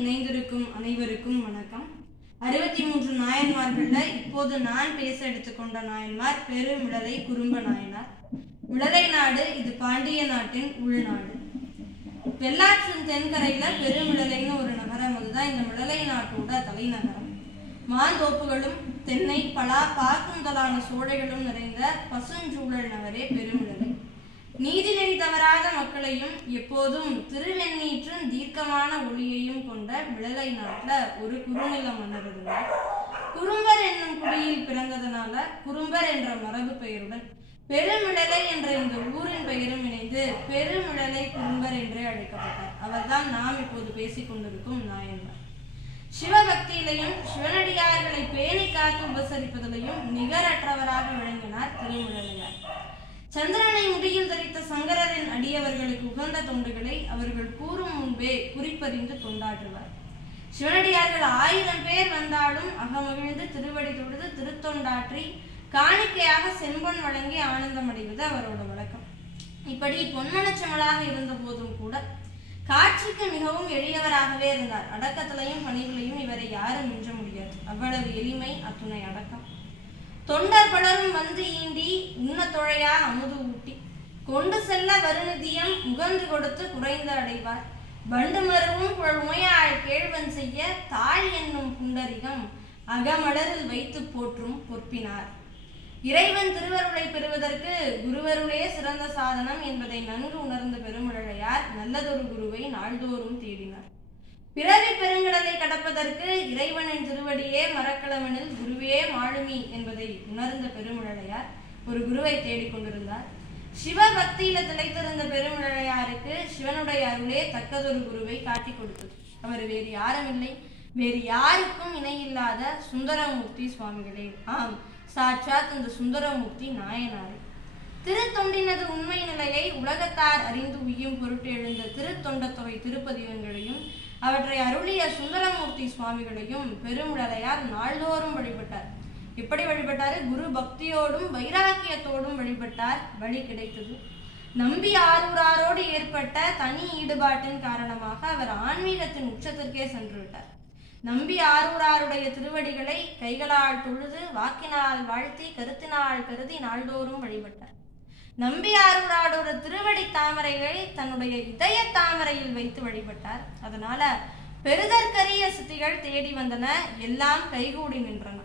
இணைந்திருக்கும் அனைவருக்கும் வணக்கம். 63 நாயன்மார்கள்ல இப்போது நான் பேச எடுத்துக்கொண்ட நாயன்மார் பெருமிழலை குறும்ப நாயனார். மிழலை நாடு இது பாண்டிய நாட்டின் உள்நாடு. வெள்ளாற்றின் தென்கரையில பெருமிழலைன்னு ஒரு நகரம், அதுதான் இந்த மிழலை நாட்டோட தலைநகரம். மாந்தோப்புகளும் தென்னை பலா பாக்குந்தலான சோழைகளும் நிறைந்த பசுஞ்சூழல் நகரே பெருமிழலை. நீதிநெறி தவறாத மக்களையும் எப்போதும் திருவெண்ணீற்றின் தீர்க்கமான ஒளியையும் கொண்ட மிழலை நாட்டுல ஒரு குறுநில மன்னர் இருந்தார். குறும்பர் என்னும் குடியில் பிறந்ததனால குறும்பர் என்ற மரபு பெயருடன் பெருமிழலை என்ற இந்த ஊரின் பெயரும் இணைந்து பெருமிழலை குறும்பர் என்றே அழைக்கப்பட்டார். அவர்தான் நாம் இப்போது பேசிக் கொண்டிருக்கும் நாயன்மார். சிவபக்தியிலையும் சிவனடியார்களை பேணி காத்து உபசரிப்பதிலையும் நிகரற்றவராக விளங்கினார் திருமிழலையார். சந்திரனை முடியில் தரித்த சங்கரரின் அடியவர்களுக்கு உகந்த தொண்டுகளை அவர்கள் கூறும் முன்பே குறிப்பறிந்து கொண்டாடுவார். சிவனடியார்கள் 1000 பேர் வந்தாலும் அகமகிழ்ந்து திருவடி தொழுது திருத்தொண்டாற்றி காணிக்கையாக செம்பொன் வழங்கி ஆனந்தம் அடைவது அவரோட வழக்கம். இப்படி பொன்மனச்சமலாக இருந்த போதும் கூட காட்சிக்கு மிகவும் எளியவராகவே இருந்தார். அடக்கத்திலையும் பணிகளையும் இவரை யாரும் மிஞ்ச முடியாது. அவ்வளவு எளிமை, அத்துணை அடக்கம். தொண்டர் பலரும் வந்து ஈண்டி உண்ண தொழையா அமுது ஊட்டி கொண்டு செல்ல வருநிதியம் முகந்து கொடுத்து குறைந்து அடைவார். பண்டு மருவும் உமையாள் கேழ்வன் செய்ய தாழ் என்னும் புண்டரிகம் அகமலரில் வைத்து போற்றும் பொற்பினார். இறைவன் திருவருளை பெறுவதற்கு குருவருளே சிறந்த சாதனம் என்பதை நன்கு உணர்ந்த பெருமிழலையார் நல்லதொரு குருவை நாள்தோறும் தேடினார். பிறவி பெருங்கடலை கடப்பதற்கு இறைவனின் திருவடியே மரக்களமெனில் குருவே மாழுமி என்பதை உணர்ந்த பெருமிழலையார் ஒரு குருவை தேடிக்கொண்டிருந்தார். சிவபக்தியில திளைத்திருந்த பெருமிழலையாருக்கு சிவனுடைய அருளே தக்கதொரு குருவை காட்டி கொடுத்தது. அவர் வேறு யாரும் இல்லை, வேறு யாருக்கும் இணையில்லாத சுந்தரமூர்த்தி சுவாமிகளே. ஆம், சாட்சாத் இந்த சுந்தரமூர்த்தி நாயனாரே. திருத்தொண்டினது உண்மை நிலையை உலகத்தார் அறிந்து உய்யும் பொருட்டு எழுந்த திருத்தொண்ட தொகை திருப்பதிகங்களையும் அவற்றை அருளிய சுந்தரமூர்த்தி சுவாமிகளையும் பெருமிழலையார் நாள்தோறும் வழிபட்டார். எப்படி வழிபட்டாரு? குரு பக்தியோடும் வைராக்கியத்தோடும் வழிபட்டார். வழி கிடைத்தது. நம்பி ஆரூராரோடு ஏற்பட்ட தனி ஈடுபாட்டின் காரணமாக அவர் ஆன்மீகத்தின் உச்சத்திற்கே சென்று விட்டார். நம்பி ஆரூராருடைய திருவடிகளை கைகளால் தொழுது வாக்கினால் வாழ்த்தி கருத்தினால் கருதி நாள்தோறும் வழிபட்டார். நம்பி ஆரூராரோட திருவடி தாமரைகளை தன்னுடைய இதய தாமரையில் வைத்து வழிபட்டார். அதனால பெருதற்கரிய சித்திகள் தேடி வந்தன, எல்லாம் கைகூடி நின்றன.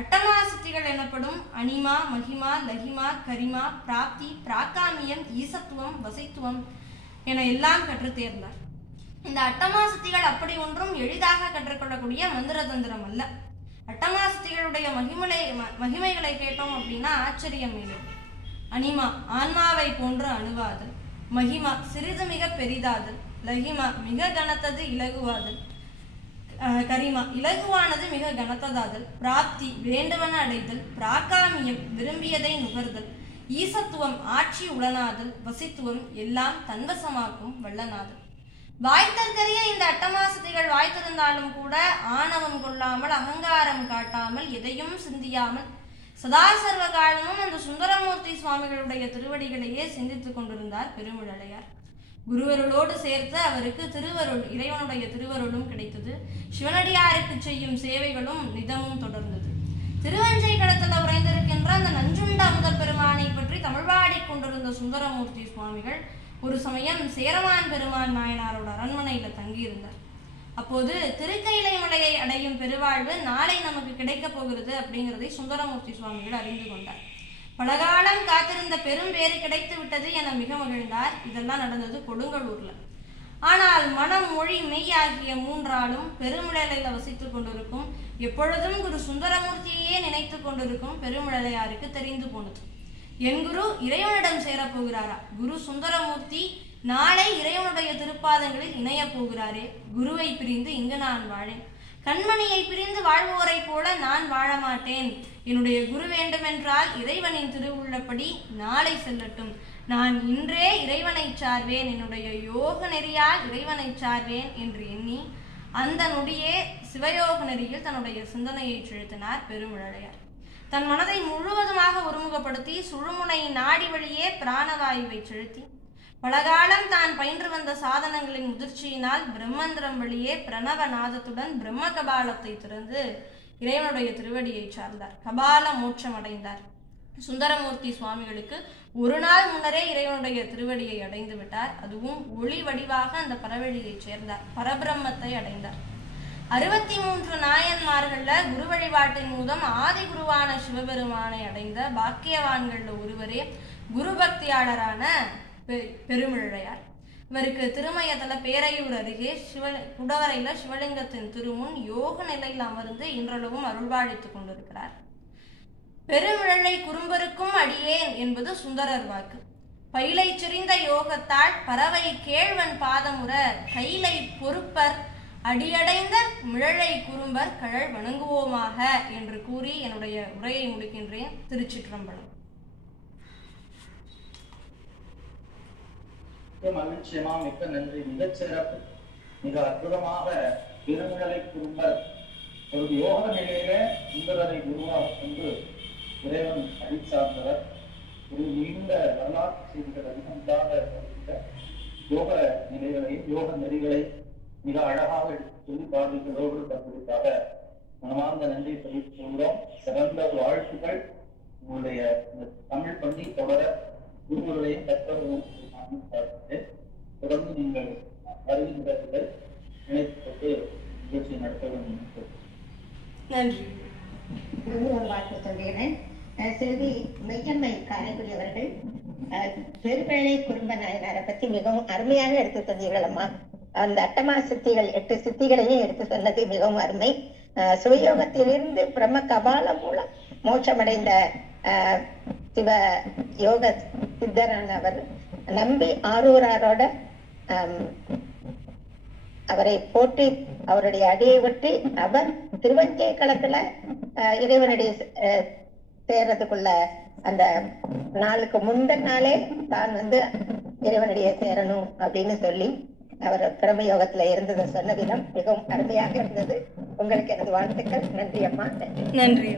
அட்டமா சித்திகள் எனப்படும் அனிமா, மகிமா, லகிமா, கரிமா, பிராப்தி, பிராக்காமியம், ஈசத்துவம், வசைத்துவம் என எல்லாம் கற்று தேர்ந்தார். இந்த அட்டமா சித்திகள் அப்படி ஒன்றும் எளிதாக கற்றுக்கொள்ளக்கூடிய மந்திர தந்திரம் அல்ல. அட்டமா சித்திகளுடைய மகிமைகளை கேட்டோம் அப்படின்னா ஆச்சரியம் இல்லை. அனிமா ஆன்மாவை போன்று அணுவாதல், மகிமா சிறிது மிக பெரிதாதல், லகிமா மிக கனத்தது இலகுவாதல், கரிமா இலகுவானது மிக கனத்ததாதல், பிராப்தி வேண்டுவன அடைதல், பிராக்காமியம் விரும்பியதை நுகர்தல், ஈசத்துவம் ஆட்சி உளனாதல், வசித்துவம் எல்லாம் தன்வசமாக்கும் வல்லனாதல். வாய்த்தற்கரிய இந்த அட்டமாசதிகள் வாய்த்திருந்தாலும் கூட ஆணவம் கொள்ளாமல் அகங்காரம் காட்டாமல் எதையும் சிந்தியாமல் சதா சர்வ காலமும் அந்த சுந்தரமூர்த்தி சுவாமிகளுடைய திருவடிகளையே சிந்தித்துக் கொண்டிருந்தார் பெருமிழலையார். குருவருளோடு சேர்த்து அவருக்கு திருவருள், இறைவனுடைய திருவருளும் கிடைத்தது. சிவனடியாருக்கு செய்யும் சேவைகளும் நிதமும் தொடர்ந்தது. திருவஞ்சை களத்துல உறைந்திருக்கின்ற அந்த நஞ்சுண்ட அமுதப் பெருமானை பற்றி தமிழ்வாடி கொண்டிருந்த சுந்தரமூர்த்தி சுவாமிகள் ஒரு சமயம் சேரமான் பெருமான் நாயனாரோட அரண்மனையில தங்கியிருந்தார். அப்போது திருக்கைலை மலையை அடையும் பெருவாழ்வு நாளை நமக்கு கிடைக்க போகிறது அப்படிங்கிறதை சுந்தரமூர்த்தி சுவாமிகள் அறிந்து கொண்டார். பலகாலம் காத்திருந்த பெரும் பேறு கிடைத்து விட்டது என மிக மகிழ்ந்தார். இதெல்லாம் நடந்தது கொடுங்கலூர்ல. ஆனால் மனம், மொழி, மெய் ஆகிய 3ஆலும் பெருமிழலையில வசித்துக் கொண்டிருக்கும், எப்பொழுதும் குரு சுந்தரமூர்த்தியே நினைத்து கொண்டிருக்கும் பெருமிழலையாருக்கு தெரிந்து போனது. என் குரு இறைவனிடம் சேரப்போகிறாரா? குரு சுந்தரமூர்த்தி நாளை இறைவனுடைய திருப்பாதங்களில் இணைய போகிறாரே. குருவை பிரிந்து இங்கு நான் வாழேன், கண்மணியை பிரிந்து வாழ்வோரை போல நான் வாழ மாட்டேன். என்னுடைய குரு வேண்டுமென்றால் இறைவனின் திருவுள்ளப்படி நாளை செல்லட்டும். நான் இன்றே இறைவனை சார்வேன், என்னுடைய யோக நெறியால் இறைவனை சார்வேன் என்று எண்ணி அந்த நொடியே சிவயோக நெறியில் தன்னுடைய சிந்தனையை செலுத்தினார் பெருமிழலையார். தன் மனதை முழுவதுமாக ஒருமுகப்படுத்தி சுழுமுனை நாடி வழியே பிராணவாயுவை செலுத்தி பலகாலம் தான் பயின்று வந்த சாதனங்களின் முதிர்ச்சியினால் பிரம்மந்திரம் வழியே பிரணவ நாதத்துடன் பிரம்ம கபாலத்தை திறந்து இறைவனுடைய திருவடியை சார்ந்தார். கபால மோட்சம் அடைந்தார். சுந்தரமூர்த்தி சுவாமிகளுக்கு ஒரு நாள் முன்னரே இறைவனுடைய திருவடியை அடைந்து விட்டார். அதுவும் ஒளி வடிவாக அந்த பரவெளியை சேர்ந்தார். பரபிரம்மத்தை அடைந்தார். 63 நாயன்மார்கள்ல குரு வழிபாட்டின் மூலம் ஆதி குருவான சிவபெருமானை அடைந்த பாக்கியவான்கள்ல ஒருவரே குரு பக்தியாளரான பெருமிழையார். இவருக்கு திருமயத்துல பேரையூர் அருகே குடவரையில சிவலிங்கத்தின் திருமுன் யோக நிலையில் அமர்ந்து இன்றளவும் அருள்வாழித்துக் கொண்டிருக்கிறார். பெருமிழலை குறும்பருக்கும் அடியேன் என்பது சுந்தரர் வாக்கு. பயிலை சிறிந்த யோகத்தால் பறவை கேழ்வன் பாதமுற கைலை பொறுப்பர் அடியடைந்த மிழலை குறும்பர் கழல் வணங்குவோமாக என்று கூறி என்னுடைய உரையை முடிக்கின்றேன். திருச்சிற்றம்பலம். மகிழ்ச்சியமா, மிக்க நன்றி. மிகச்சிறப்பு, மிக அற்புதமாக பெருமிழலை குறும்பர் ஒரு யோக நிலையில சுந்தரரை குருவாக கொண்டு இறைவன் அடிச்சார்ந்தவர். ஒரு நீண்ட வரலாற்று செய்திகள் அதிகமாக யோக நிலைகளையும் யோக நெறிகளை மிக அழகாக எடுத்து சொல்லி பார்வைகளோடு தற்போதுக்காக மனமார்ந்த நன்றி தெரிவித்துக் கொள்கிறோம். சிறந்த வாழ்த்துக்கள். உங்களுடைய தமிழ் பள்ளி தொடர குருவுடைய கற்றவர்களும் தொடர்ந்து நீங்கள் வருகின்றவர்கள் நினைத்து நிகழ்ச்சி நடத்த வேண்டும். நன்றி. வாழ்த்து சொல்கிறேன். செல்வி மெய்யம்மை காரைக்குடி அவர்கள் பெருமிழலை குறும்ப நாயனாரை பற்றி மிகவும் அருமையாக எடுத்து சொன்னீர்கள் அம்மா. அந்த அட்டமா சித்திகள் 8 சித்திகளையும் எடுத்து சொன்னது மிகவும் அருமை. சுயோகத்திலிருந்து பிரம்ம கபாலம் மூலம் மோட்சமடைந்த சிவ யோக சித்தரானவர் நம்பி ஆரூராரோட அவரை போற்றி அவருடைய அடியை ஒட்டி அவர் திருவஞ்சை களத்துல இறைவனுடைய சேரத்துக்குள்ள அந்த நாளுக்கு முந்தின நாளே தான் இறைவனுடைய சேரணும் அப்படின்னு சொல்லி அவர் பிரம்மயோகத்துல இருந்ததை சொன்ன விதம் மிகவும் அருமையாக இருந்தது. உங்களுக்கு எனது வாழ்த்துக்கள். நன்றி அம்மா. நன்றி.